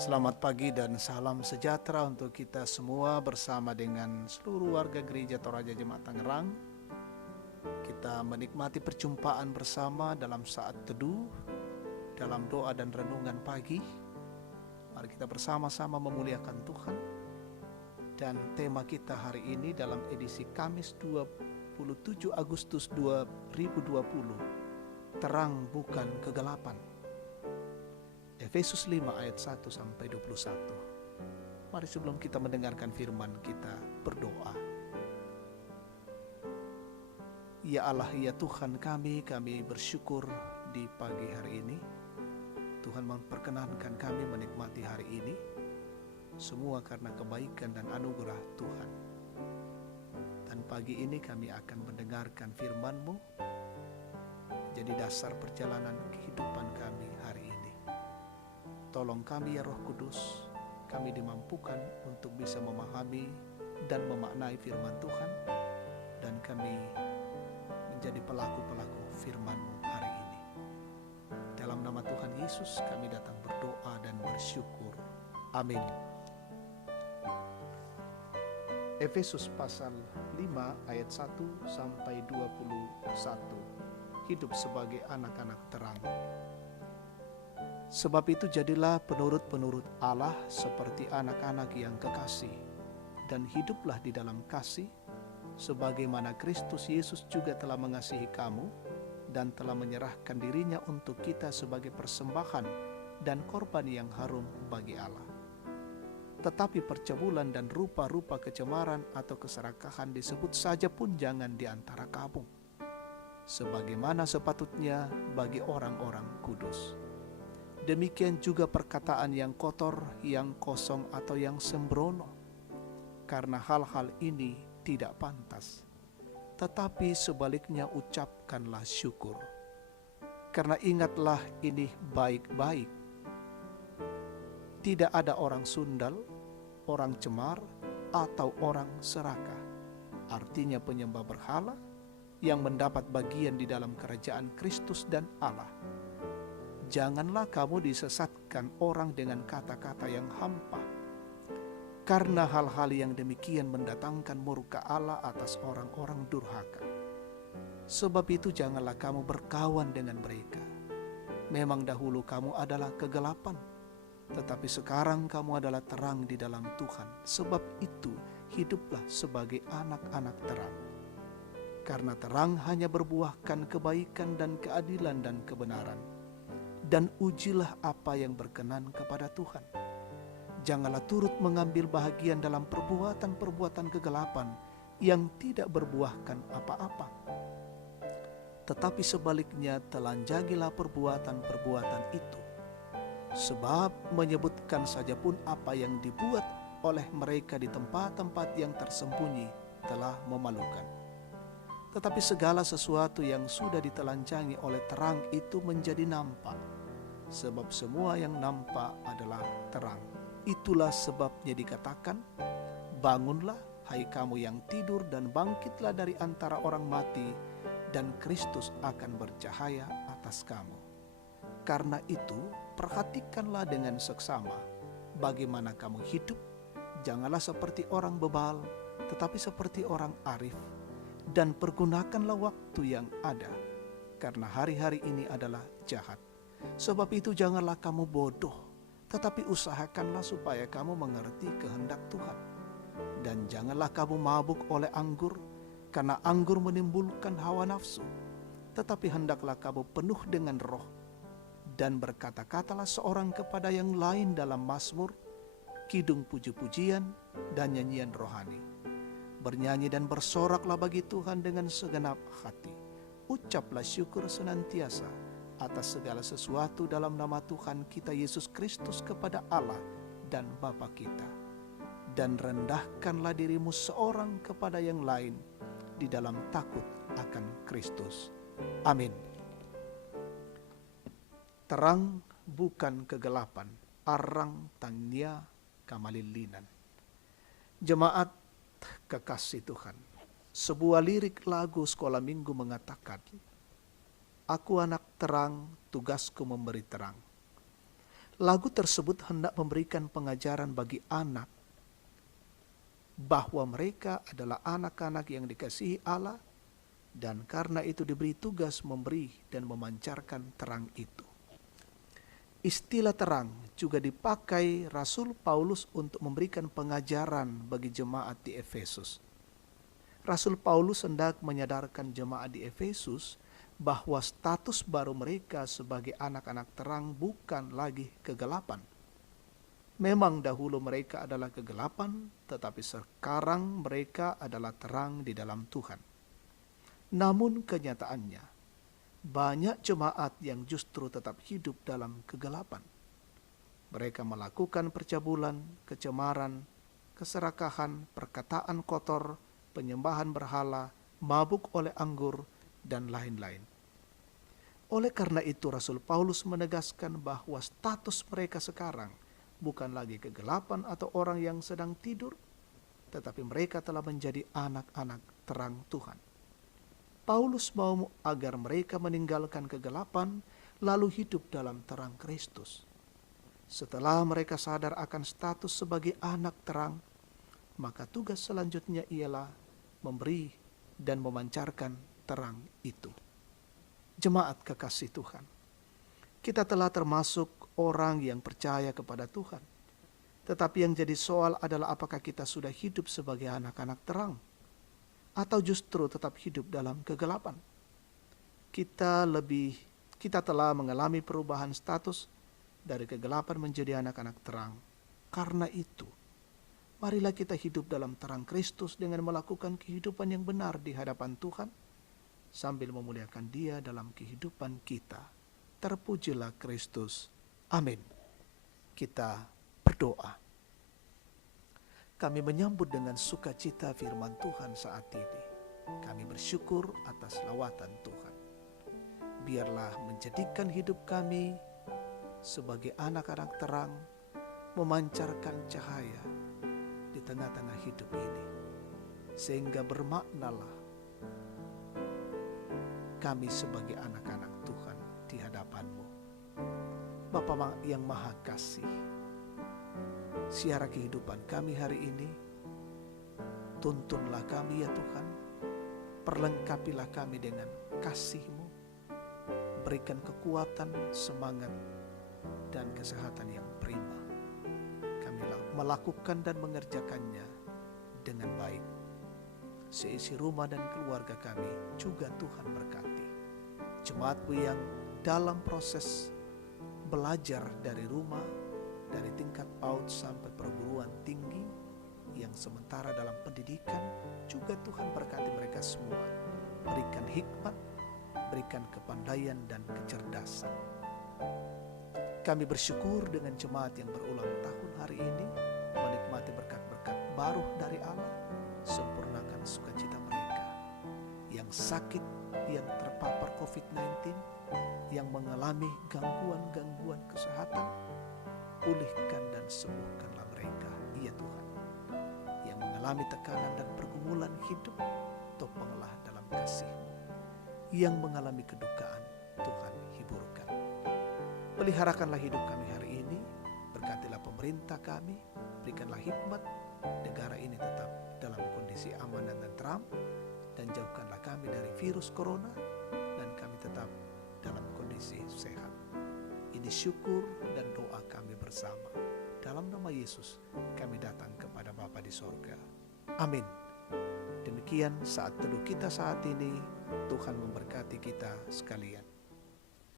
Selamat pagi dan salam sejahtera untuk kita semua bersama dengan seluruh warga Gereja Toraja Jemaat Tangerang. Kita menikmati perjumpaan bersama dalam saat teduh, dalam doa dan renungan pagi. Mari kita bersama-sama memuliakan Tuhan. Dan tema kita hari ini dalam edisi Kamis 27 Agustus 2020, terang bukan kegelapan. Efesus 5 ayat 1 sampai 21. Mari sebelum kita mendengarkan firman, kita berdoa. Ya Allah, ya Tuhan kami bersyukur di pagi hari ini. Tuhan memperkenankan kami menikmati hari ini, semua karena kebaikan dan anugerah Tuhan. Dan pagi ini kami akan mendengarkan firman-Mu, jadi dasar perjalanan kehidupan kami hari ini. Tolong kami ya Roh Kudus, kami dimampukan untuk bisa memahami dan memaknai firman Tuhan, dan kami menjadi pelaku-pelaku firman-Mu hari ini. Dalam nama Tuhan Yesus kami datang berdoa dan bersyukur. Amin. Efesus pasal 5 ayat 1 sampai 21. Hidup sebagai anak-anak terang. Sebab itu jadilah penurut-penurut Allah seperti anak-anak yang kekasih, dan hiduplah di dalam kasih, sebagaimana Kristus Yesus juga telah mengasihi kamu, dan telah menyerahkan dirinya untuk kita sebagai persembahan dan korban yang harum bagi Allah. Tetapi percabulan dan rupa-rupa kecemaran atau keserakahan disebut saja pun jangan di antara kamu, sebagaimana sepatutnya bagi orang-orang kudus. Demikian juga perkataan yang kotor, yang kosong atau yang sembrono, karena hal-hal ini tidak pantas. Tetapi sebaliknya ucapkanlah syukur, karena ingatlah ini baik-baik. Tidak ada orang sundal, orang cemar, atau orang serakah, artinya penyembah berhala, yang mendapat bagian di dalam kerajaan Kristus dan Allah. Janganlah kamu disesatkan orang dengan kata-kata yang hampa, karena hal-hal yang demikian mendatangkan murka Allah atas orang-orang durhaka. Sebab itu janganlah kamu berkawan dengan mereka. Memang dahulu kamu adalah kegelapan, tetapi sekarang kamu adalah terang di dalam Tuhan. Sebab itu hiduplah sebagai anak-anak terang. Karena terang hanya berbuahkan kebaikan dan keadilan dan kebenaran. Dan ujilah apa yang berkenan kepada Tuhan. Janganlah turut mengambil bahagian dalam perbuatan-perbuatan kegelapan yang tidak berbuahkan apa-apa. Tetapi sebaliknya telanjangilah perbuatan-perbuatan itu. Sebab menyebutkan saja pun apa yang dibuat oleh mereka di tempat-tempat yang tersembunyi telah memalukan. Tetapi segala sesuatu yang sudah ditelanjangi oleh terang itu menjadi nampak. Sebab semua yang nampak adalah terang. Itulah sebabnya dikatakan, bangunlah hai kamu yang tidur dan bangkitlah dari antara orang mati, dan Kristus akan bercahaya atas kamu. Karena itu perhatikanlah dengan seksama bagaimana kamu hidup. Janganlah seperti orang bebal, tetapi seperti orang arif. Dan pergunakanlah waktu yang ada, karena hari-hari ini adalah jahat. Sebab itu janganlah kamu bodoh, tetapi usahakanlah supaya kamu mengerti kehendak Tuhan. Dan janganlah kamu mabuk oleh anggur, karena anggur menimbulkan hawa nafsu. Tetapi hendaklah kamu penuh dengan roh, dan berkata-katalah seorang kepada yang lain dalam mazmur, kidung puji-pujian, dan nyanyian rohani. Bernyanyi dan bersoraklah bagi Tuhan dengan segenap hati. Ucaplah syukur senantiasa atas segala sesuatu dalam nama Tuhan kita Yesus Kristus kepada Allah dan Bapa kita. Dan rendahkanlah dirimu seorang kepada yang lain di dalam takut akan Kristus. Amin. Terang bukan kegelapan, arang tania kamalilinan. Jemaat kekasih Tuhan, sebuah lirik lagu sekolah minggu mengatakan, aku anak terang, tugasku memberi terang. Lagu tersebut hendak memberikan pengajaran bagi anak bahwa mereka adalah anak-anak yang dikasihi Allah dan karena itu diberi tugas memberi dan memancarkan terang itu. Istilah terang juga dipakai Rasul Paulus untuk memberikan pengajaran bagi jemaat di Efesus. Rasul Paulus hendak menyadarkan jemaat di Efesus bahwa status baru mereka sebagai anak-anak terang bukan lagi kegelapan. Memang dahulu mereka adalah kegelapan, tetapi sekarang mereka adalah terang di dalam Tuhan. Namun kenyataannya, banyak jemaat yang justru tetap hidup dalam kegelapan. Mereka melakukan percabulan, kecemaran, keserakahan, perkataan kotor, penyembahan berhala, mabuk oleh anggur, dan lain-lain. Oleh karena itu Rasul Paulus menegaskan bahwa status mereka sekarang bukan lagi kegelapan atau orang yang sedang tidur, tetapi mereka telah menjadi anak-anak terang Tuhan. Paulus mau agar mereka meninggalkan kegelapan lalu hidup dalam terang Kristus. Setelah mereka sadar akan status sebagai anak terang, maka tugas selanjutnya ialah memberi dan memancarkan terang itu. Jemaat kekasih Tuhan, kita telah termasuk orang yang percaya kepada Tuhan. Tetapi yang jadi soal adalah apakah kita sudah hidup sebagai anak-anak terang atau justru tetap hidup dalam kegelapan. Kita telah mengalami perubahan status dari kegelapan menjadi anak-anak terang. Karena itu, marilah kita hidup dalam terang Kristus dengan melakukan kehidupan yang benar di hadapan Tuhan, sambil memuliakan Dia dalam kehidupan kita. Terpujilah Kristus. Amin. Kita berdoa. Kami menyambut dengan sukacita firman Tuhan saat ini. Kami bersyukur atas lawatan Tuhan. Biarlah menjadikan hidup kami sebagai anak-anak terang, memancarkan cahaya di tengah-tengah hidup ini, sehingga bermaknalah kami sebagai anak-anak Tuhan di hadapan-Mu. Bapa yang Maha Kasih, siara kehidupan kami hari ini, tuntunlah kami ya Tuhan, perlengkapilah kami dengan kasih-Mu, berikan kekuatan, semangat, dan kesehatan yang prima. Kami melakukan dan mengerjakannya dengan baik. Seisi rumah dan keluarga kami juga Tuhan berkati. Jemaat-Mu yang dalam proses belajar dari rumah, dari tingkat PAUD sampai perguruan tinggi, yang sementara dalam pendidikan, juga Tuhan berkati mereka semua. Berikan hikmat, berikan kepandaian dan kecerdasan. Kami bersyukur dengan jemaat yang berulang tahun hari ini, menikmati berkat-berkat baru dari Allah. Sempurnakan sukacita mereka yang sakit, yang terpapar COVID-19, yang mengalami gangguan-gangguan kesehatan. Pulihkan dan sembuhkanlah mereka, ya Tuhan. Yang mengalami tekanan dan pergumulan hidup, topanglah dalam kasih-Mu. Yang mengalami kedukaan, Tuhan hiburkan. Peliharakanlah hidup kami hari ini, berkatilah pemerintah kami, berikanlah hikmat, negara ini tetap dalam kondisi aman dan tentram, dan jauhkanlah kami dari virus corona, dan kami tetap dalam kondisi sehat. Ini syukur dan doa kami bersama. Dalam nama Yesus kami datang kepada Bapa di sorga. Amin. Demikian saat teduh kita saat ini. Tuhan memberkati kita sekalian.